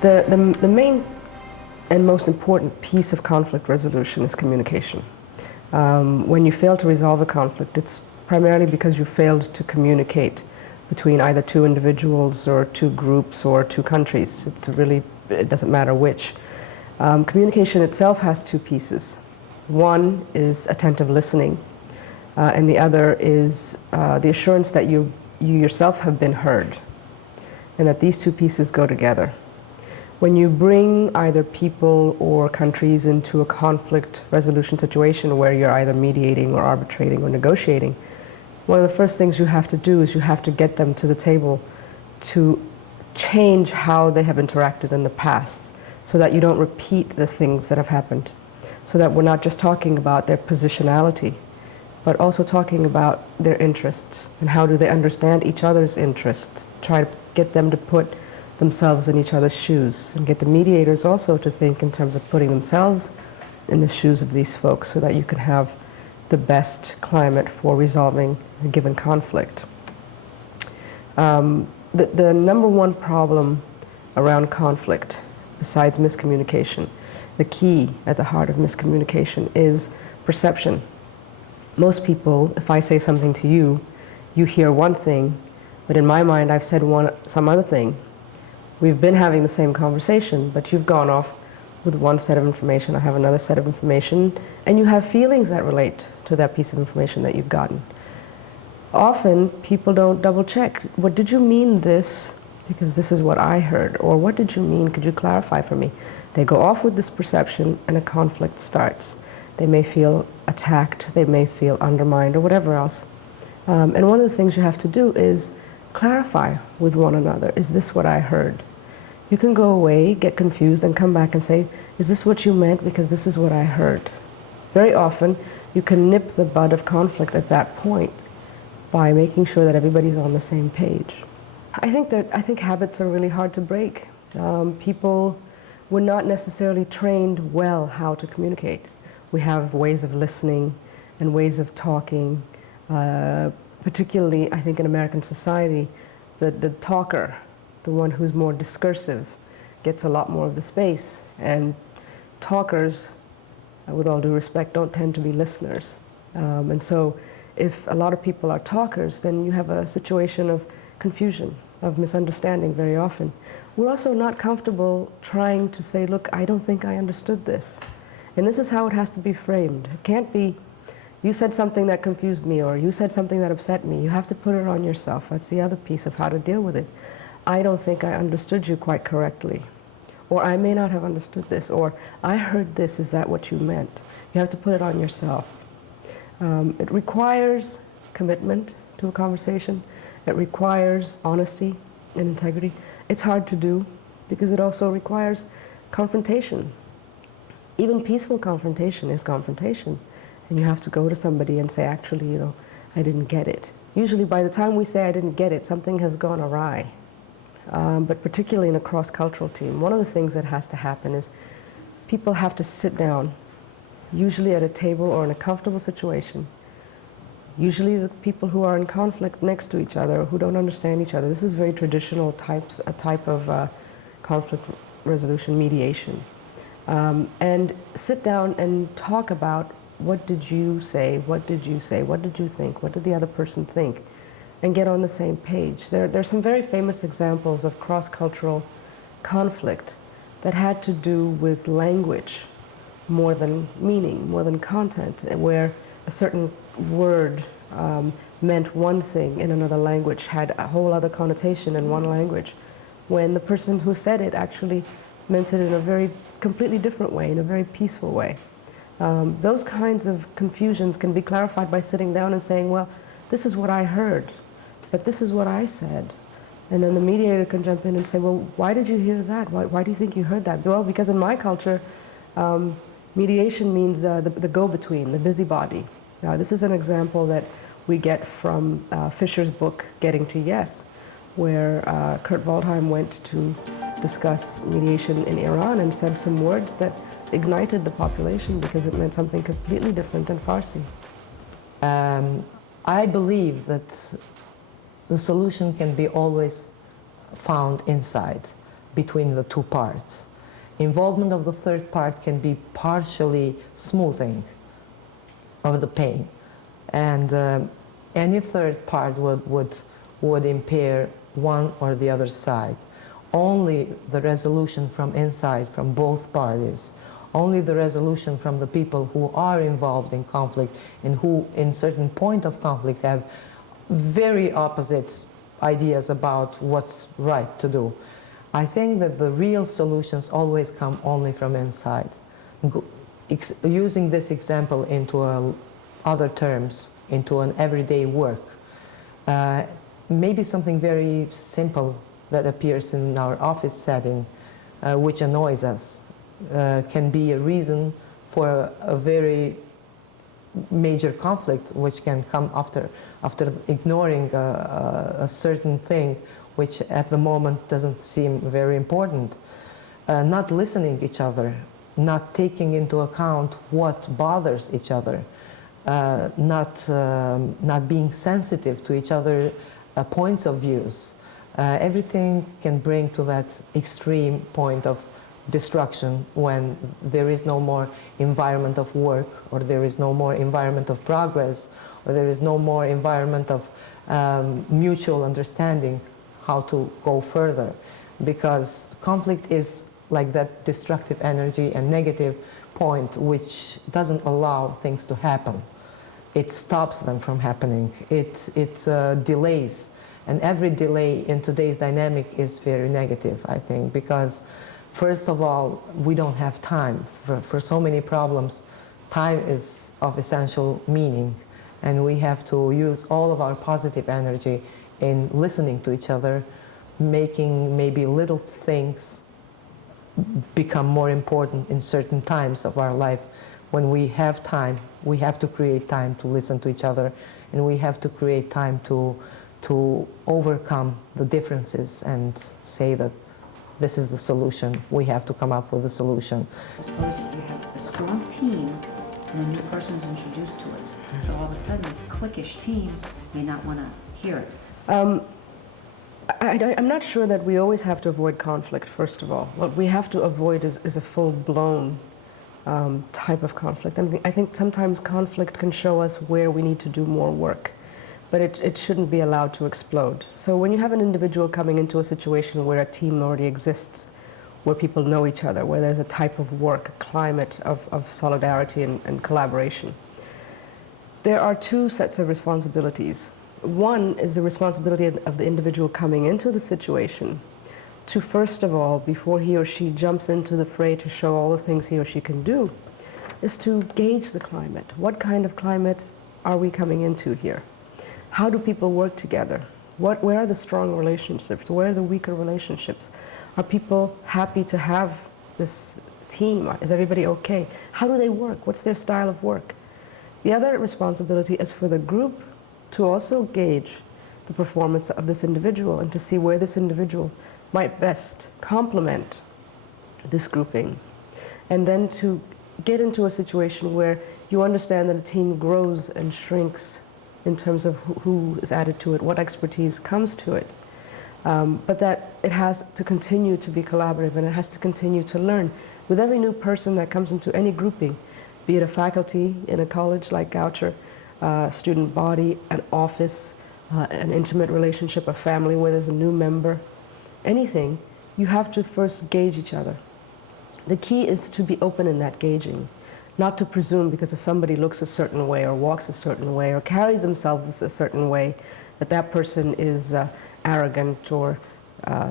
The main and most important piece of conflict resolution is communication. When you fail to resolve a conflict, it's primarily because you failed to communicate between either two individuals or two groups or two countries. It doesn't matter which. Communication itself has two pieces. One is attentive listening, and the other is the assurance that you yourself have been heard, and that these two pieces go together. When you bring either people or countries into a conflict resolution situation where you're either mediating or arbitrating or negotiating, one of the first things you have to do is you have to get them to the table to change how they have interacted in the past, so that you don't repeat the things that have happened, so that we're not just talking about their positionality, but also talking about their interests and how do they understand each other's interests. Try to get them to put themselves in each other's shoes, and get the mediators also to think in terms of putting themselves in the shoes of these folks, so that you can have the best climate for resolving a given conflict. The number one problem around conflict, besides miscommunication, the key at the heart of miscommunication is perception. Most people, if I say something to you, you hear one thing, but in my mind I've said some other thing. We've been having the same conversation, but you've gone off with one set of information, I have another set of information, and you have feelings that relate to that piece of information that you've gotten. Often, people don't double check. What did you mean this? Because this is what I heard. Or what did you mean? Could you clarify for me? They go off with this perception, and a conflict starts. They may feel attacked, they may feel undermined, or whatever else. And one of the things you have to do is clarify with one another. Is this what I heard? You can go away, get confused, and come back and say, is this what you meant? Because this is what I heard. Very often, you can nip the bud of conflict at that point by making sure that everybody's on the same page. I think habits are really hard to break. People were not necessarily trained well how to communicate. We have ways of listening and ways of talking. Particularly, I think in American society, the talker, the one who's more discursive, gets a lot more of the space. And talkers, with all due respect, don't tend to be listeners. And so if a lot of people are talkers, then you have a situation of confusion, of misunderstanding very often. We're also not comfortable trying to say, look, I don't think I understood this. And this is how it has to be framed. It can't be, you said something that confused me, or you said something that upset me. You have to put it on yourself. That's the other piece of how to deal with it. I don't think I understood you quite correctly. Or I may not have understood this. Or I heard this, is that what you meant? You have to put it on yourself. It requires commitment to a conversation. It requires honesty and integrity. It's hard to do because it also requires confrontation. Even peaceful confrontation is confrontation. And you have to go to somebody and say, actually, I didn't get it. Usually by the time we say I didn't get it, something has gone awry. But particularly in a cross-cultural team, one of the things that has to happen is people have to sit down, usually at a table or in a comfortable situation. Usually the people who are in conflict next to each other, who don't understand each other. This is very traditional a type of conflict resolution, mediation. And sit down and talk about, what did you say, what did you say, what did you think, what did the other person think, and get on the same page. There are some very famous examples of cross-cultural conflict that had to do with language more than meaning, more than content, where a certain word meant one thing in another language, had a whole other connotation in one language, when the person who said it actually meant it in a very completely different way, in a very peaceful way. Those kinds of confusions can be clarified by sitting down and saying, well, this is what I heard, but this is what I said. And then the mediator can jump in and say, well, why did you hear that? Why do you think you heard that? Well, because in my culture, mediation means the go-between, the busybody. This is an example that we get from Fisher's book, Getting to Yes, where Kurt Waldheim went to discuss mediation in Iran and said some words that ignited the population because it meant something completely different in Farsi. I believe that the solution can be always found inside. between the two parts. Involvement of the third part can be partially smoothing of the pain, and any third part would impair one or the other side. Only the resolution from inside, from both parties, only the resolution from the people who are involved in conflict and who, in certain point of conflict, have very opposite ideas about what's right to do. I think that the real solutions always come only from inside. Using this example into other terms, into an everyday work, maybe something very simple that appears in our office setting, which annoys us, can be a reason for a very major conflict, which can come after ignoring a certain thing which at the moment doesn't seem very important. Not listening to each other, not taking into account what bothers each other, not being sensitive to each other's points of views. Everything can bring to that extreme point of destruction when there is no more environment of work, or there is no more environment of progress, or there is no more environment of mutual understanding how to go further. Because conflict is like that destructive energy and negative point which doesn't allow things to happen. It stops them from happening. It delays. And every delay in today's dynamic is very negative, I think, because first of all, we don't have time. For so many problems, time is of essential meaning, and we have to use all of our positive energy in listening to each other, making maybe little things become more important in certain times of our life. When we have time, we have to create time to listen to each other, and we have to create time to overcome the differences and say that this is the solution. We have to come up with a solution. Suppose you have a strong team and a new person is introduced to it. So all of a sudden this cliquish team may not want to hear it. I'm not sure that we always have to avoid conflict, first of all. What we have to avoid is a full-blown type of conflict. I think sometimes conflict can show us where we need to do more work, but it shouldn't be allowed to explode. So when you have an individual coming into a situation where a team already exists, where people know each other, where there's a type of work, a climate of solidarity and collaboration, there are two sets of responsibilities. One is the responsibility of the individual coming into the situation to, first of all, before he or she jumps into the fray to show all the things he or she can do, is to gauge the climate. What kind of climate are we coming into here? How do people work together? Where are the strong relationships? Where are the weaker relationships? Are people happy to have this team? Is everybody okay? How do they work? What's their style of work? The other responsibility is for the group to also gauge the performance of this individual and to see where this individual might best complement this grouping. And then to get into a situation where you understand that a team grows and shrinks in terms of who is added to it, what expertise comes to it, but that it has to continue to be collaborative and it has to continue to learn. With every new person that comes into any grouping, be it a faculty in a college like Goucher, student body, an office, an intimate relationship, a family where there's a new member, anything, you have to first gauge each other. The key is to be open in that gauging. Not to presume because somebody looks a certain way or walks a certain way or carries themselves a certain way that that person is arrogant or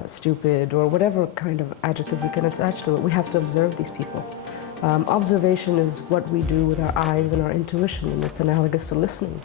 stupid or whatever kind of adjective we can attach to it. We have to observe these people. Observation is what we do with our eyes and our intuition, and it's analogous to listening.